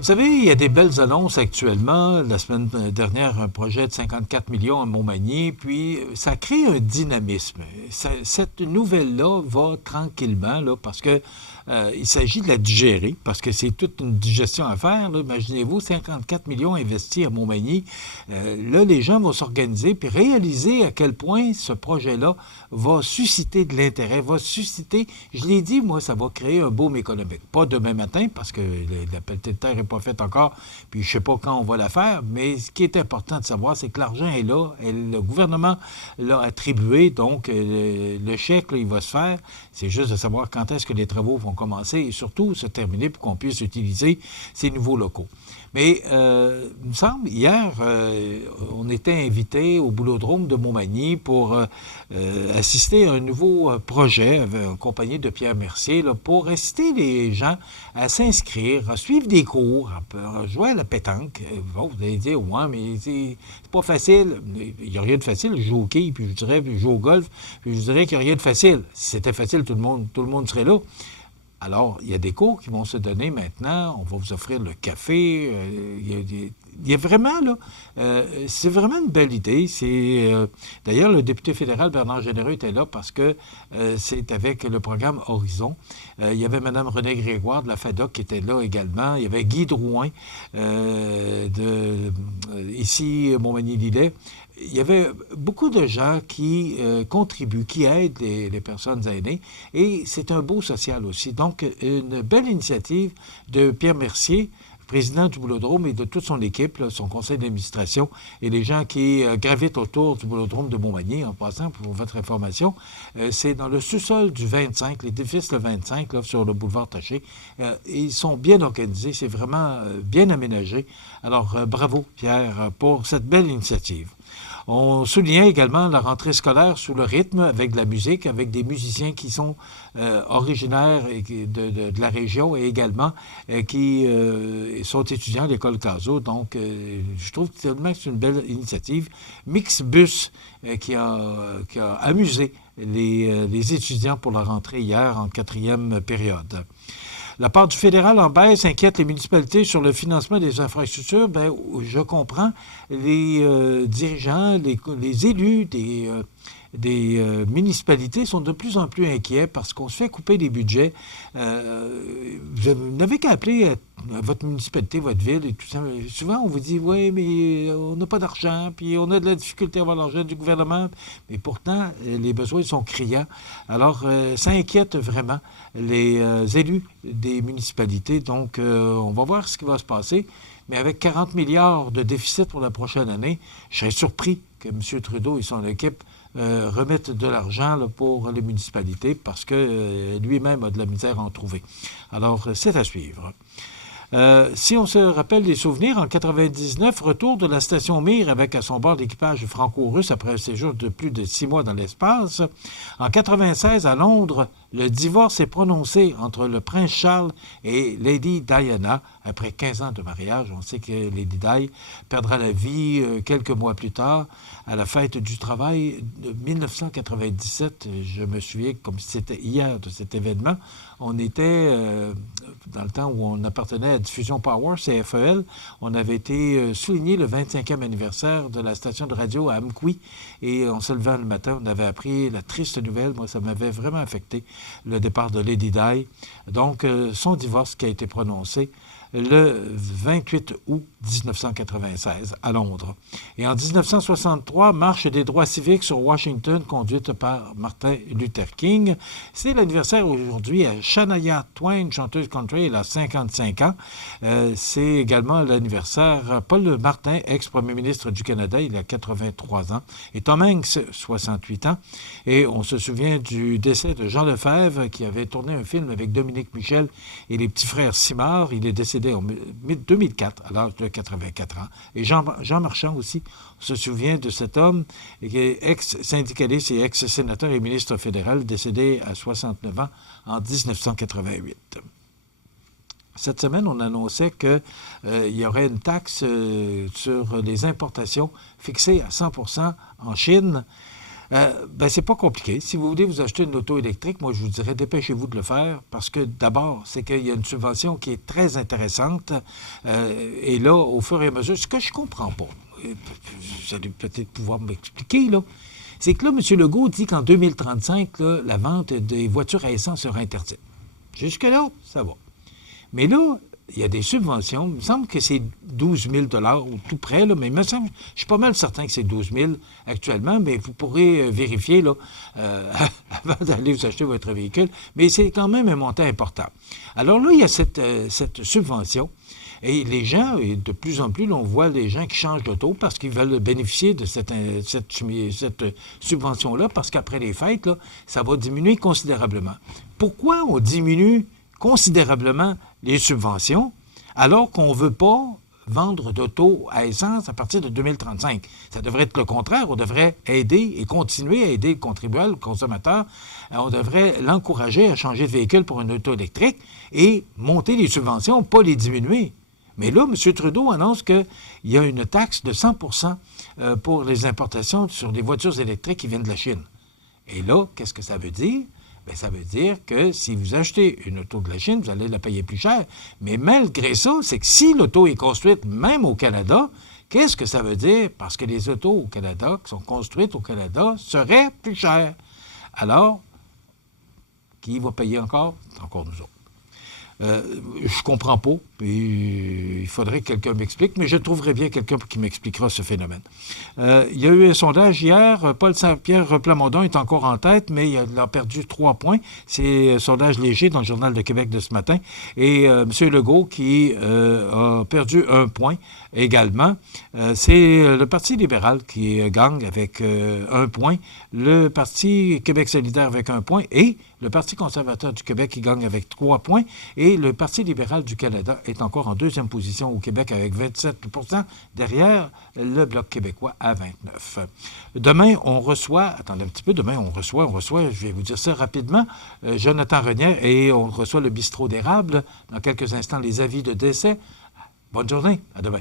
Vous savez, il y a des belles annonces actuellement. La semaine dernière, un projet de 54 millions à Montmagny, puis ça crée un dynamisme. Cette nouvelle-là va tranquillement, là, parce que il s'agit de la digérer, parce que c'est toute une digestion à faire. Là. Imaginez-vous, 54 millions investis à Montmagny. Là, les gens vont s'organiser puis réaliser à quel point ce projet-là va susciter de l'intérêt, va susciter, je l'ai dit, moi, ça va créer un boom économique. Pas demain matin, parce que la pelletée de terre n'est pas faite encore, puis je ne sais pas quand on va la faire, mais ce qui est important de savoir, c'est que l'argent est là, le gouvernement l'a attribué, donc le chèque, là, il va se faire. C'est juste de savoir quand est-ce que les travaux vont commencer et surtout se terminer pour qu'on puisse utiliser ces nouveaux locaux. Mais il me semble, hier, on était invité au Boulodrome de Montmagny pour assister à un nouveau projet accompagné de Pierre Mercier là, pour inciter les gens à s'inscrire, à suivre des cours, à jouer à la pétanque. Bon, vous allez dire, ouais, mais c'est pas facile. Il n'y a rien de facile. Je joue au quai, puis je dirais, puis je joue au golf, puis je dirais qu'il n'y a rien de facile. Si c'était facile, tout le monde serait là. Alors, il y a des cours qui vont se donner maintenant. On va vous offrir le café. Il y a vraiment, là, c'est vraiment une belle idée. D'ailleurs, le député fédéral Bernard Généreux était là parce que c'est avec le programme Horizon. Il y avait Mme Renée Grégoire de la FADOC qui était là également. Il y avait Guy Drouin ici, Montmagny-Lillet. Il y avait beaucoup de gens qui contribuent, qui aident les personnes aînées, et c'est un beau social aussi. Donc, une belle initiative de Pierre Mercier, président du Boulodrome, et de toute son équipe, là, son conseil d'administration, et les gens qui gravitent autour du Boulodrome de Montmagny, en passant pour votre information. C'est dans le sous-sol du 25, l'édifice le 25, là, sur le boulevard Taché. Ils sont bien organisés, c'est vraiment bien aménagé. Alors, bravo, Pierre, pour cette belle initiative. On soulignait également la rentrée scolaire sous le rythme, avec de la musique, avec des musiciens qui sont originaires de la région et également qui sont étudiants à l'école Caso. Donc, je trouve tellement que c'est une belle initiative. Mixbus qui a amusé les étudiants pour la rentrée hier en 4e période. La part du fédéral en baisse inquiète les municipalités sur le financement des infrastructures. Bien, je comprends. Les dirigeants, les élus des municipalités sont de plus en plus inquiets parce qu'on se fait couper des budgets. Vous n'avez qu'à appeler votre municipalité, votre ville et tout ça. Souvent, on vous dit, oui, mais on n'a pas d'argent, puis on a de la difficulté à avoir l'argent du gouvernement. Mais pourtant, les besoins sont criants. Alors, ça inquiète vraiment les élus des municipalités. Donc, on va voir ce qui va se passer. Mais avec 40 milliards de déficit pour la prochaine année, je serais surpris que M. Trudeau et son équipe remettre de l'argent là, pour les municipalités parce que lui-même a de la misère à en trouver. Alors, c'est à suivre. Si on se rappelle des souvenirs, en 99, retour de la station Mir avec à son bord l'équipage franco-russe après un séjour de plus de 6 mois dans l'espace. En 96, à Londres, le divorce est prononcé entre le prince Charles et Lady Diana. Après 15 ans de mariage, on sait que Lady Di perdra la vie quelques mois plus tard à la fête du travail de 1997. Je me souviens comme si c'était hier de cet événement. On était dans le temps où on appartenait à Diffusion Power, CFEL. On avait été souligné le 25e anniversaire de la station de radio à Amqui. Et en se levant le matin, on avait appris la triste nouvelle. Moi, ça m'avait vraiment affecté, le départ de Lady Di. Donc, son divorce qui a été prononcé le 28 août 1996 à Londres. Et en 1963, marche des droits civiques sur Washington conduite par Martin Luther King. C'est l'anniversaire aujourd'hui à Shania Twain, chanteuse country, elle a 55 ans. C'est également l'anniversaire Paul Martin, ex-premier ministre du Canada, il a 83 ans. Et Tom Hanks, 68 ans. Et on se souvient du décès de Jean Lefebvre qui avait tourné un film avec Dominique Michel et les petits frères Simard. Il est décédé en 2004 à l'âge de 84 ans. Et Jean Marchand aussi, on se souvient de cet homme qui est ex-syndicaliste et ex-sénateur et ministre fédéral, décédé à 69 ans en 1988. Cette semaine, on annonçait qu'il y aurait une taxe sur les importations fixée à 100% en Chine. C'est pas compliqué. Si vous voulez vous acheter une auto électrique, moi, je vous dirais, dépêchez-vous de le faire parce que, d'abord, c'est qu'il y a une subvention qui est très intéressante. Et là, au fur et à mesure, ce que je comprends pas, vous allez peut-être pouvoir m'expliquer, là, c'est que là, M. Legault dit qu'en 2035, là, la vente des voitures à essence sera interdite. Jusque-là, ça va. Mais là, il y a des subventions. Il me semble que c'est 12 000 ou tout près, là, mais il me semble, je suis pas mal certain que c'est 12 000 actuellement, mais vous pourrez vérifier là, avant d'aller vous acheter votre véhicule. Mais c'est quand même un montant important. Alors là, il y a cette subvention. Et les gens, et de plus en plus, là, on voit les gens qui changent d'auto parce qu'ils veulent bénéficier de cette subvention-là, parce qu'après les fêtes, là, ça va diminuer considérablement. Pourquoi on diminue considérablement les subventions alors qu'on ne veut pas vendre d'auto à essence à partir de 2035? Ça devrait être le contraire. On devrait aider et continuer à aider le contribuable, le consommateur. On devrait l'encourager à changer de véhicule pour une auto électrique et monter les subventions, pas les diminuer. Mais là, M. Trudeau annonce qu'il y a une taxe de 100 % pour les importations sur les voitures électriques qui viennent de la Chine. Et là, qu'est-ce que ça veut dire? Bien, ça veut dire que si vous achetez une auto de la Chine, vous allez la payer plus cher. Mais malgré ça, c'est que si l'auto est construite même au Canada, qu'est-ce que ça veut dire? Parce que les autos au Canada, qui sont construites au Canada, seraient plus chères. Alors, qui va payer encore? C'est encore nous autres. Je comprends pas. Et il faudrait que quelqu'un m'explique, mais je trouverai bien quelqu'un qui m'expliquera ce phénomène. Il y a eu un sondage hier. Paul Saint-Pierre Plamondon est encore en tête, mais il a perdu 3 points. C'est un sondage léger dans le Journal de Québec de ce matin. Et M. Legault qui a perdu 1 point également. C'est le Parti libéral qui gagne avec 1 point, le Parti Québec solidaire avec 1 point et le Parti conservateur du Québec qui gagne avec 3 points et le Parti libéral du Canada est encore en deuxième position au Québec avec 27 % derrière le Bloc québécois à 29 %. Demain, on reçoit, attendez un petit peu, demain, on reçoit, je vais vous dire ça rapidement, Jonathan Renière et on reçoit le bistrot d'érable. Dans quelques instants, les avis de décès. Bonne journée, à demain.